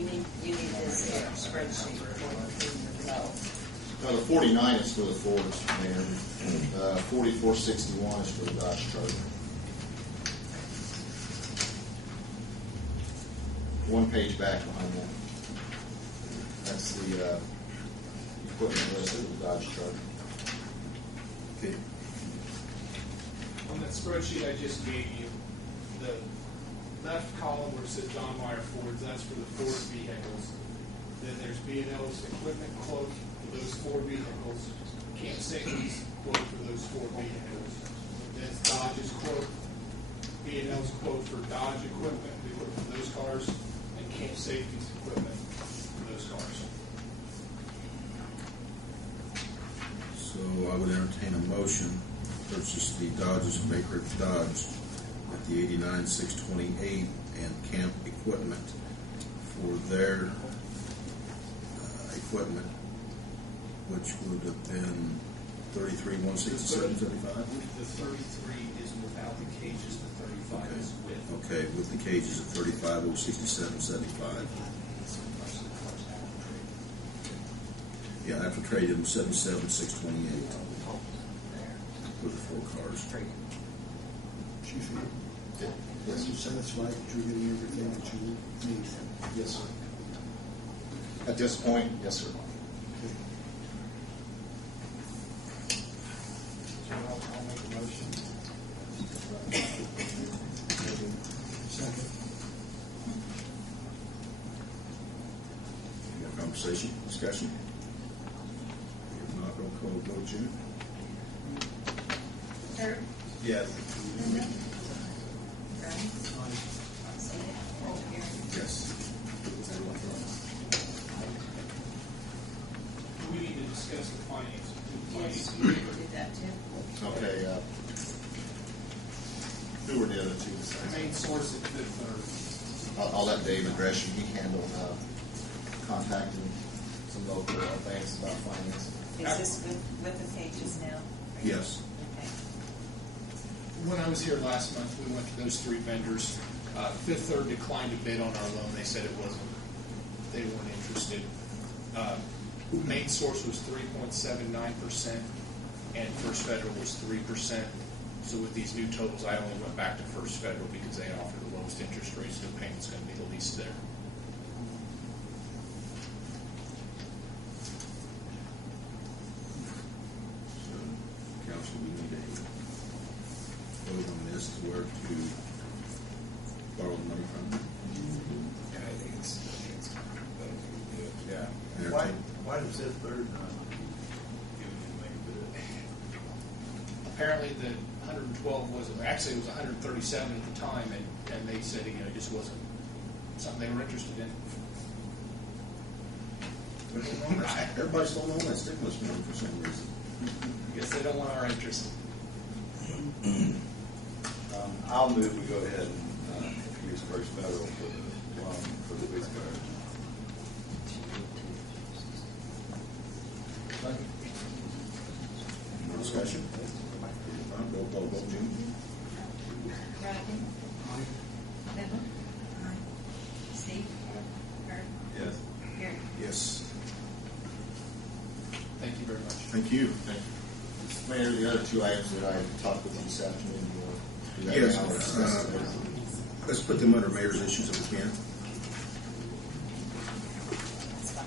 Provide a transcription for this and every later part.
You need this spreadsheet for the No, the 49 is for the Fords, Mayor. 4461 is for the Dodge Charger. One page back behind that. That's the equipment list of the Dodge Charger. Okay. On that spreadsheet I just gave you, the left column where it says John Meyer Fords, that's for the Ford vehicles. Then there's B&L's equipment quote for those 4 vehicles. Camp Safety's quote for those 4 vehicles. Then it's Dodge's quote, B&L's quote for Dodge equipment for those cars, and Camp Safety's equipment for those cars. So I would entertain a motion to purchase the Dodges from Acreage Dodge at the 89,628 and camp equipment for their equipment, which would have been $33,167.75. The 33 is without the cages, the 35 Okay. is with. Okay, with the cages of $35,067.75. Yeah, after trade, it was $77,628 for the 4 cars. Chief, Yes, are you satisfied that you're getting everything that you need? yes, sir. At this point, yes, sir. I'll make a motion. Second. More conversation, discussion? If not, roll call vote, Jim. Herb? Yes. Linda? Brian? Sam? Gary? Yes. We need to discuss the finance. Yes, you did that too. Okay. Who were the other two? The main source at Fifth Third. I'll let Dave address you. He handled contacting some local banks about finance. Is this with the pages now? Yes. Okay. When I was here last month, we went to those 3 vendors. Fifth Third declined to bid on our loan. They said they weren't interested. Main Source was 3.79%, and First Federal was 3%. So with these new totals, I only went back to First Federal because they offer the lowest interest rates. The payment's going to be the least there. So, council, we need a vote on this to where to borrow the money from. Yeah, I think it's better if we do it. Yeah. Entertain- Why does Fifth Third not give you money to do it? Apparently the 112 was, actually it was 137 at the time, and they said, it just wasn't something they were interested in. Everybody's holding on that stimulus money for some reason. I guess they don't want our interest. I'll move we go ahead and use First Federal for the loan for the police car. More discussion? If not, roll call vote, Jim. Rodney? Linda? Steve? Herb? Yes. Gary? Yes. Thank you very much. Thank you. Mayor, the other 2 items that I talked with you this afternoon, do that Yes, now or discuss it later? let's put them under mayor's issues if we can. That's fine.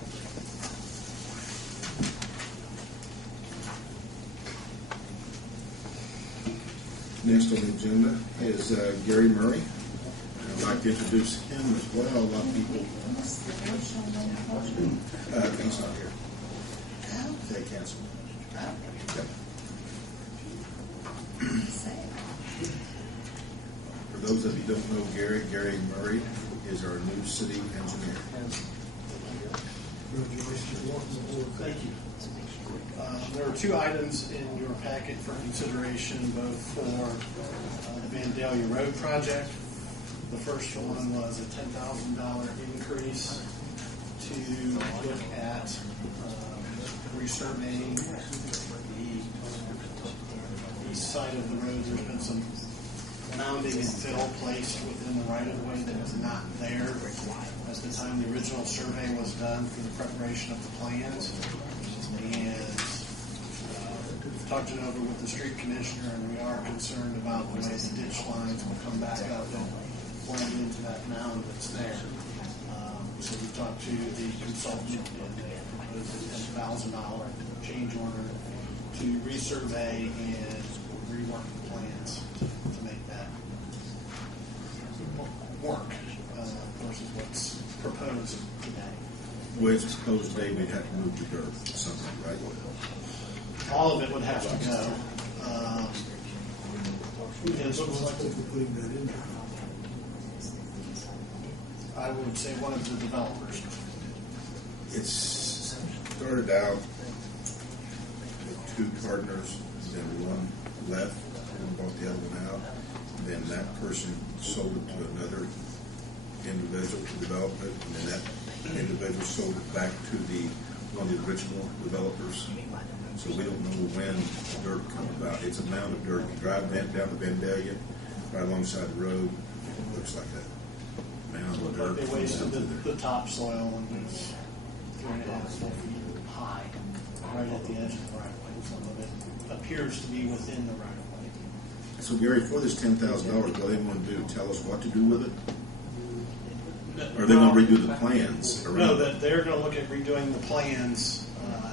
Next on the agenda is Gary Murray. I'd like to introduce him as well. A lot of people, he's not here. They canceled. Yep. For those of you who don't know Gary Murray is our new city engineer. Congratulations, welcome aboard. Thank you. There are 2 items in your packet for consideration, both for the Vandalia Road project. The first one was a $10,000 increase to look at resurveying the east side of the road. There's been some mounding and fill placed within the right-of-way that was not there at the time when the original survey was done for the preparation of the plans. And talked it over with the street commissioner, and we are concerned about the way the ditch lines will come back up and blend into that mound that's there. So we talked to the consultant, and they proposed a $10,000 change order to resurvey and rework the plans to make that work versus what's proposed today. The way it's proposed today, we'd have to move the dirt something, right? All of it would have to go. Who's responsible for putting that in there? I would say one of the developers. It's started out with two partners, then one left, and bought the other one out. Then that person sold it to another individual to develop it, and then that individual sold it back to one of the original developers. So we don't know when dirt come about. It's a mound of dirt. You drive down to Vandalia, right alongside the road, it looks like a mound of dirt. They wasted the topsoil, and it's 3.5 to 4 feet high, right at the edge of the right of way. Some of it appears to be within the right of way. So Gary, for this $10,000, what they want to do, tell us what to do with it? Or are they going to redo the plans? No, that they're going to look at redoing the plans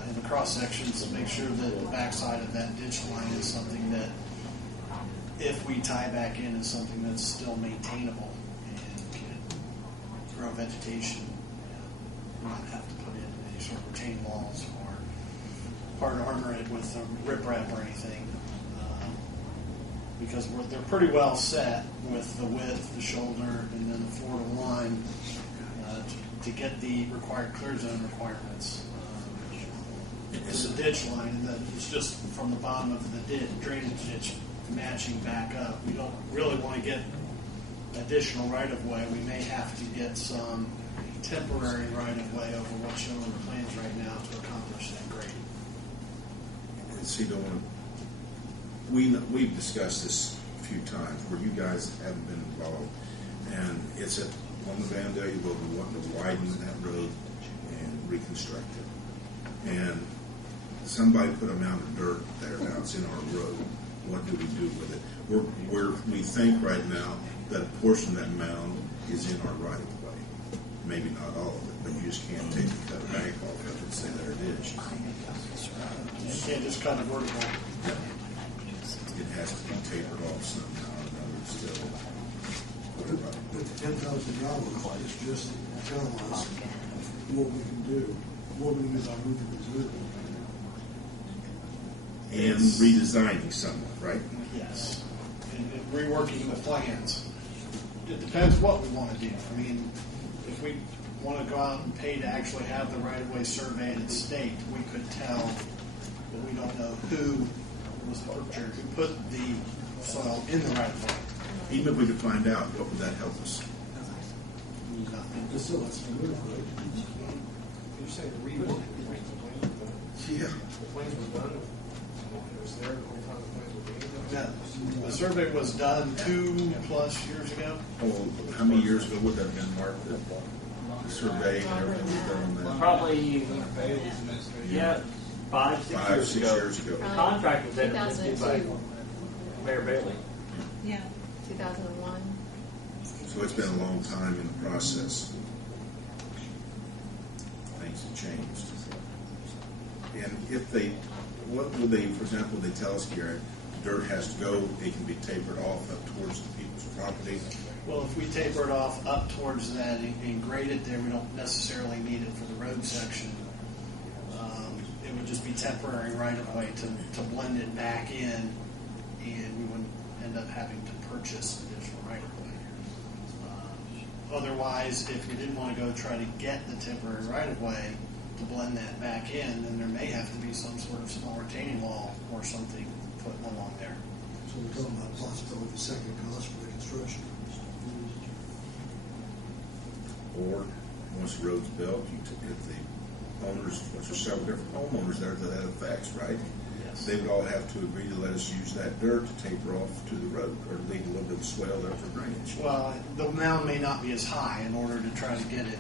in the cross sections to make sure that the backside of that ditch line is something that, if we tie back in, is something that's still maintainable and can grow vegetation. We not have to put in any sort of retaining walls or hard armor it with riprap or anything, because they're pretty well set with the width, the shoulder, and then the 4 to 1 to get the required clear zone requirements. It's a ditch line, and then it's just from the bottom of the drainage ditch matching back up. We don't really want to get additional right-of-way. We may have to get some temporary right-of-way over what's shown on the plans right now to accomplish that grading. See, we've discussed this a few times where you guys haven't been involved, and it's on the Vandalia Road. We want to widen that road and reconstruct it. And somebody put a mound of dirt there. Now it's in our road. What do we do with it? We think right now that a portion of that mound is in our right of way. Maybe not all of it, but you just can't take the cut bank off of it and say there it is. You can't just cut it vertical. It has to be tapered off somehow or another still. But the $10,000 is just to tell us what we can do, what we can do by moving the dirt. And redesigning somewhat, right? Yes. And reworking the plans. It depends what we want to do. I mean, if we want to go out and pay to actually have the right-of-way surveyed and staked, we could tell, but we don't know who was purchased, who put the soil in the right-of-way. Even if we could find out, what would that help us? Nothing. It still has to move, right? You're saying rework the plans, Yeah. the plans were done, it was there the whole time the plans were being done? No. The survey was done 2+ years ago. Oh, how many years ago would that have been, Mark? The survey and everything was done on that? Probably, yeah, 5, 6 5, years 6 ago. years ago. The contract was entered into by 2002. Mayor Bailey. Yeah. 2001. So it's been a long time in the process. Things have changed. And if what would they, for example, they tell us, Garrett, dirt has to go, it can be tapered off up towards the people's property. Well, if we taper it off up towards that and grade it there, we don't necessarily need it for the road section. It would just be temporary right-of-way to blend it back in, and we wouldn't end up having to purchase additional right-of-way. Otherwise, if we didn't want to go try to get the temporary right-of-way to blend that back in, then there may have to be some sort of small retaining wall or something put along there. So we're talking about possibility of a second cost for the construction. Or once the road's built, if the owners, which are several different homeowners there that affects, right? Yes. They would all have to agree to let us use that dirt to taper off to the road or leave a little bit of swale there for drainage. Well, the mound may not be as high in order to try to get it